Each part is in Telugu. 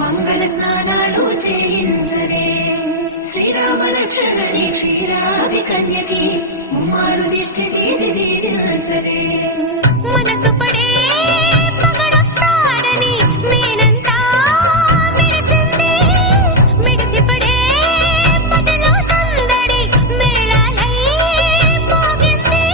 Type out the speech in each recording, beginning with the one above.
మంగళ స్నానాలు చేయించరే శ్రీరామ లక్ష్మణి క్షీరాది కన్యకి ముమ్మారు దిష్టి తీర్చరే మనసు పడే మగడొస్తాడని మేనంతా మెరిసింది మెడిసి పడే మదిలో సందడి మేళాలై మోగింది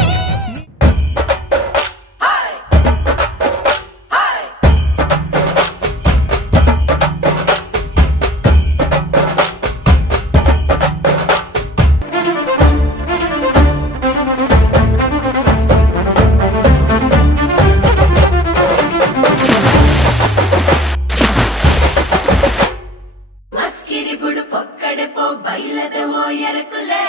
బయలదవో ఎరకులే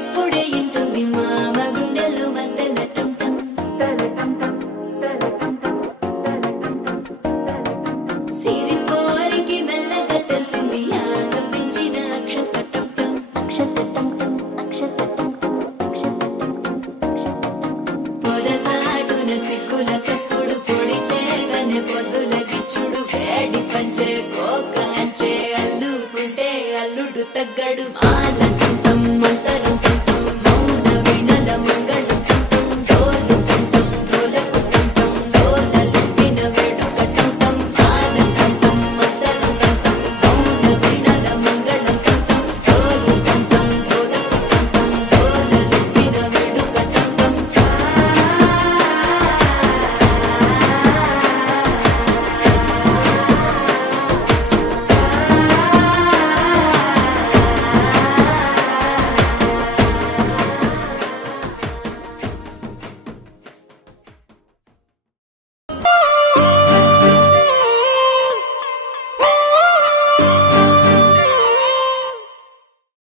ఇప్పుడే ఇంటుంది మామ గుండెల్లో మధ్యల టంటం సిరిపోరికి మెల్లగా తెలిసింది ఆశ పెంచిన అక్షతటం పొదసాటున సిక్కుల సప్పుడు పొడి చేయగానే పొద్దుల గిచ్చుడు వేడి పంచే కోకంచే అల్లుకుంటే అల్లుడు తగ్గడు